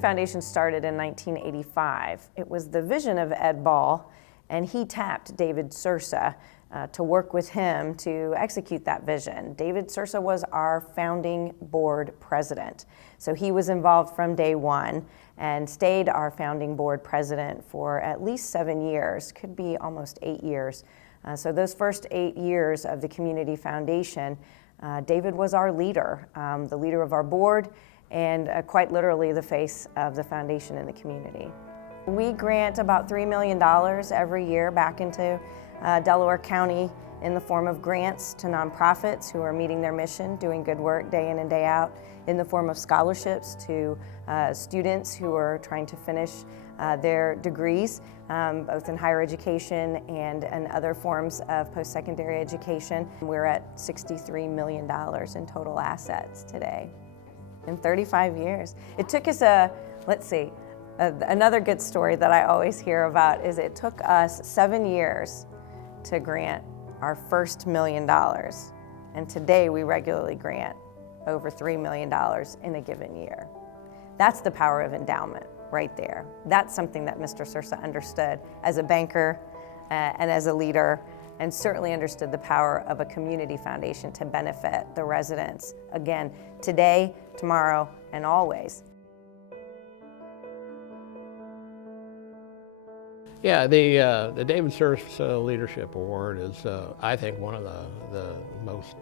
Foundation started in 1985. It was the vision of Ed Ball, and he tapped David Sursa to work with him to execute that vision. David Sursa was our founding board president. So he was involved from day one and stayed our founding board president for at least 7 years, could be almost 8 years. So those first 8 years of the Community Foundation, David was our leader, the leader of our board, and quite literally the face of the foundation in the community. We grant about $3 million every year back into Delaware County in the form of grants to nonprofits who are meeting their mission, doing good work day in and day out, in the form of scholarships to students who are trying to finish their degrees, both in higher education and other forms of post-secondary education. We're at $63 million in total assets today. In 35 years. It took us another good story that I always hear about is it took us 7 years to grant our first $1 million. And today we regularly grant over $3 million in a given year. That's the power of endowment right there. That's something that Mr. Sursa understood as a banker and as a leader, and certainly understood the power of a community foundation to benefit the residents, again, today, tomorrow, and always. Yeah, the David Sursa Leadership Award is, I think, one of the most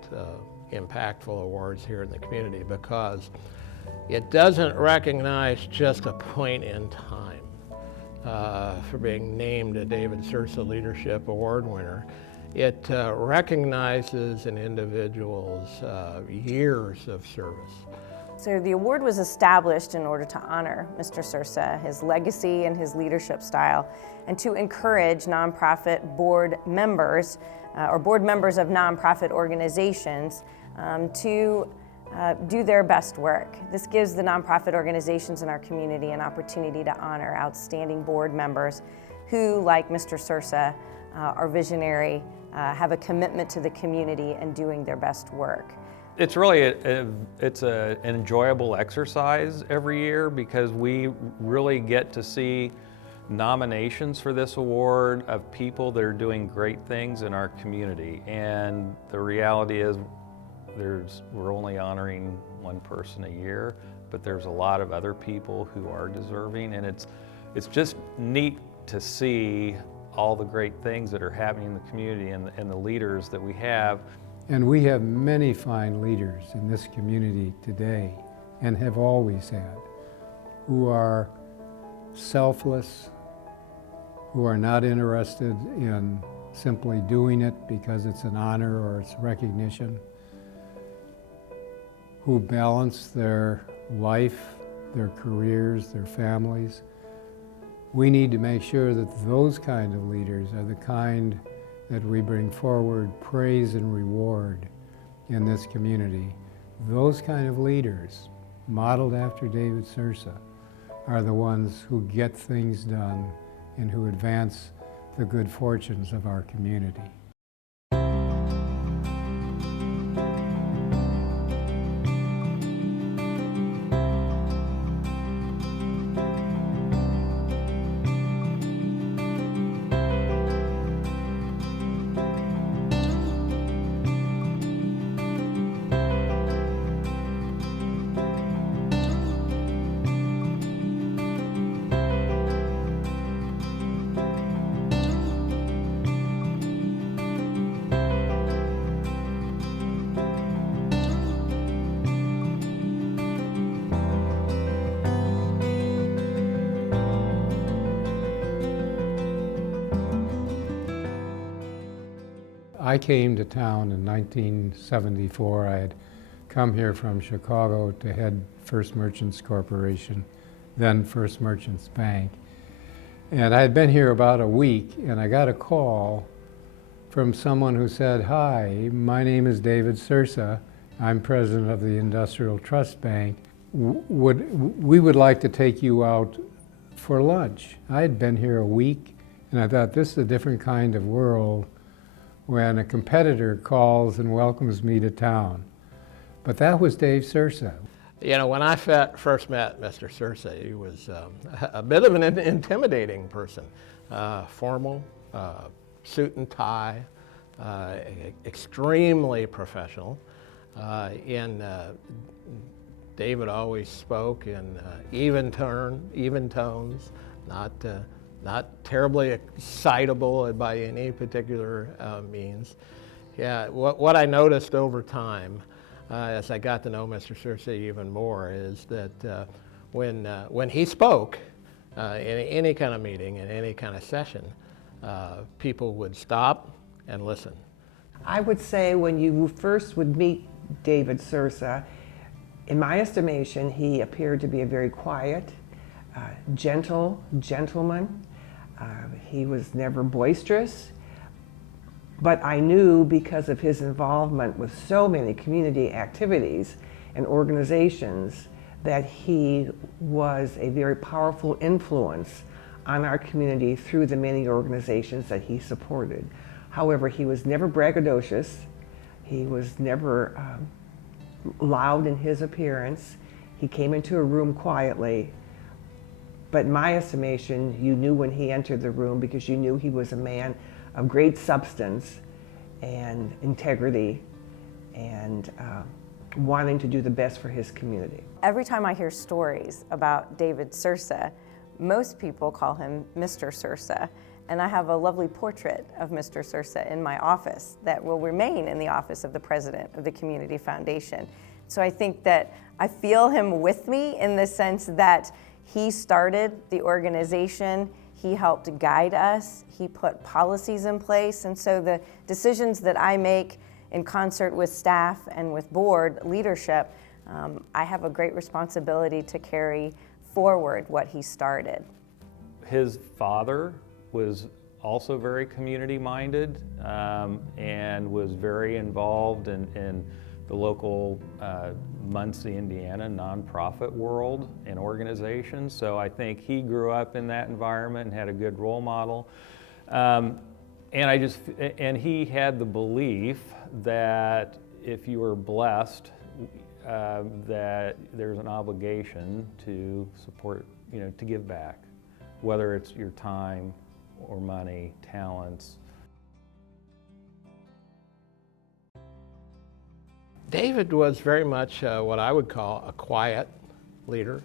impactful awards here in the community because it doesn't recognize just a point in time for being named a David Sursa Leadership Award winner. It recognizes an individual's years of service. So the award was established in order to honor Mr. Sursa, his legacy and his leadership style, and to encourage nonprofit board members or board members of nonprofit organizations to do their best work. This gives the nonprofit organizations in our community an opportunity to honor outstanding board members who, like Mr. Sursa, are visionary, have a commitment to the community and doing their best work. It's really an enjoyable exercise every year because we really get to see nominations for this award of people that are doing great things in our community. And the reality is we're only honoring one person a year, but there's a lot of other people who are deserving, and it's just neat to see all the great things that are happening in the community and the leaders that we have. And we have many fine leaders in this community today, and have always had, who are selfless, who are not interested in simply doing it because it's an honor or it's recognition, who balance their life, their careers, their families. We need to make sure that those kind of leaders are the kind that we bring forward praise and reward in this community. Those kind of leaders, modeled after David Sursa, are the ones who get things done and who advance the good fortunes of our community. I came to town in 1974. I had come here from Chicago to head First Merchants Corporation, then First Merchants Bank. And I had been here about a week, and I got a call from someone who said, "Hi, my name is David Sursa. I'm president of the Industrial Trust Bank. We would like to take you out for lunch." I had been here a week, and I thought, this is a different kind of world when a competitor calls and welcomes me to town. But that was Dave Sursa. When I first met Mr. Sursa, he was a bit of an intimidating person. Formal, suit and tie, extremely professional. David always spoke in even tones, not terribly excitable by any particular means. Yeah, what I noticed over time, as I got to know Mr. Sursa even more, is that when he spoke in any kind of meeting, in any kind of session, people would stop and listen. I would say when you first would meet David Sursa, in my estimation, he appeared to be a very quiet, gentle gentleman. He was never boisterous, but I knew because of his involvement with so many community activities and organizations that he was a very powerful influence on our community through the many organizations that he supported. However, he was never braggadocious. He was never loud in his appearance. He came into a room quietly. But in my estimation, you knew when he entered the room because you knew he was a man of great substance and integrity and wanting to do the best for his community. Every time I hear stories about David Sursa, most people call him Mr. Sursa. And I have a lovely portrait of Mr. Sursa in my office that will remain in the office of the president of the Community Foundation. So I think that I feel him with me in the sense that he started the organization, he helped guide us, he put policies in place, and so the decisions that I make in concert with staff and with board leadership, I have a great responsibility to carry forward what he started. His father was also very community-minded and was very involved in the local Muncie, Indiana nonprofit world and organizations. So I think he grew up in that environment and had a good role model. And he had the belief that if you were blessed, that there's an obligation to support, to give back, whether it's your time or money, talents. David was very much what I would call a quiet leader.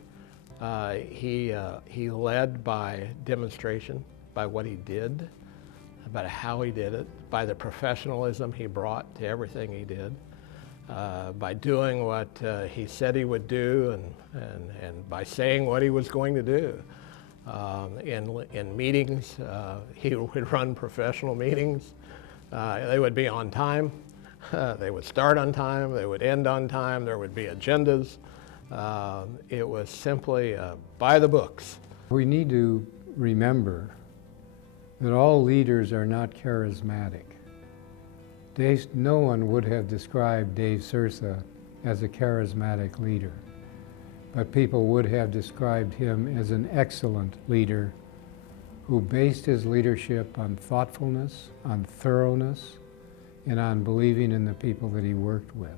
He led by demonstration, by what he did, about how he did it, by the professionalism he brought to everything he did, by doing what he said he would do and by saying what he was going to do. In meetings, he would run professional meetings. They would be on time. They would start on time. They would end on time. There would be agendas. It was simply by the books. We need to remember that all leaders are not charismatic. No one would have described Dave Sursa as a charismatic leader, but people would have described him as an excellent leader who based his leadership on thoughtfulness, on thoroughness, and on believing in the people that he worked with,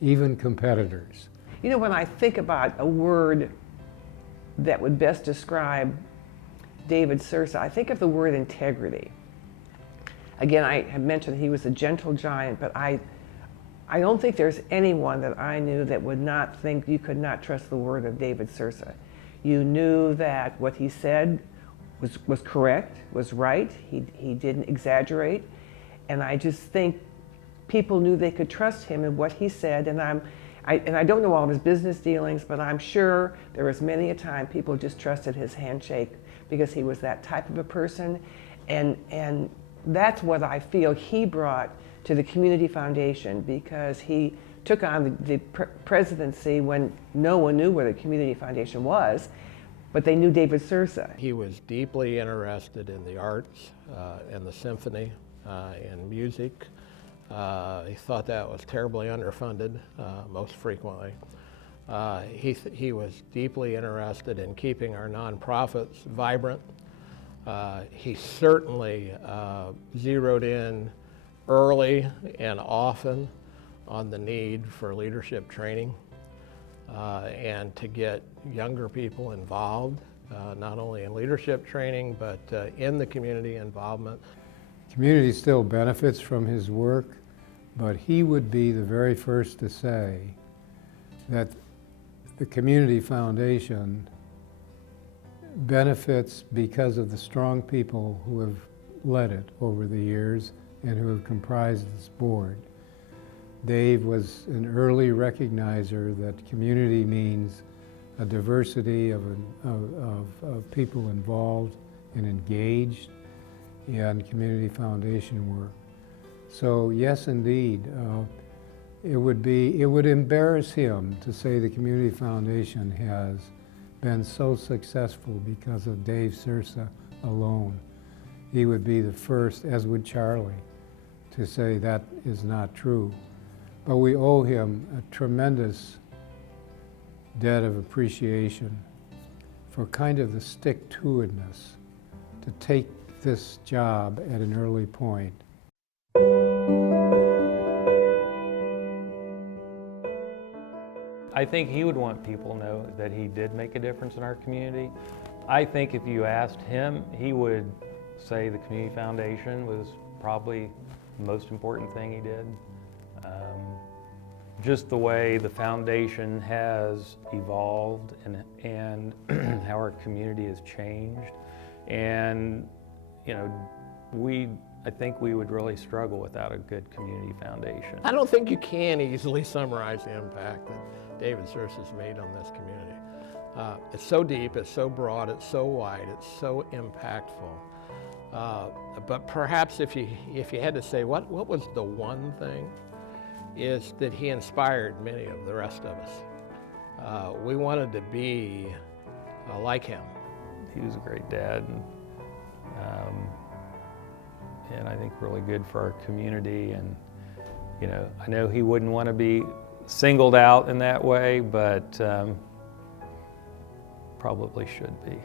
even competitors. When I think about a word that would best describe David Sursa, I think of the word integrity. Again, I had mentioned he was a gentle giant, but I don't think there's anyone that I knew that would not think you could not trust the word of David Sursa. You knew that what he said was correct, was right. He didn't exaggerate. And I just think people knew they could trust him in what he said. And I don't know all of his business dealings, but I'm sure there was many a time people just trusted his handshake because he was that type of a person. And that's what I feel he brought to the Community Foundation, because he took on the presidency when no one knew what a Community Foundation was, but they knew David Sursa. He was deeply interested in the arts and the symphony and music. He thought that was terribly underfunded most frequently. He was deeply interested in keeping our nonprofits vibrant. He certainly zeroed in early and often on the need for leadership training. and to get younger people involved, not only in leadership training, but in the community involvement. Community still benefits from his work, but he would be the very first to say that the Community Foundation benefits because of the strong people who have led it over the years and who have comprised this board. Dave was an early recognizer that community means a diversity of people involved and engaged in community foundation work. So yes, indeed, it would embarrass him to say the Community Foundation has been so successful because of Dave Sursa alone. He would be the first, as would Charlie, to say that is not true. But we owe him a tremendous debt of appreciation for kind of the stick-to-itness to take this job at an early point. I think he would want people to know that he did make a difference in our community. I think if you asked him, he would say the Community Foundation was probably the most important thing he did. Just the way the foundation has evolved and how our community has changed. And, you know, I think we would really struggle without a good community foundation. I don't think you can easily summarize the impact that David Sursa has made on this community. It's so deep, it's so broad, it's so wide, it's so impactful. But perhaps if you had to say what was the one thing, is that he inspired many of the rest of us. We wanted to be like him. He was a great dad, and I think really good for our community. And you know, I know he wouldn't want to be singled out in that way, but probably should be.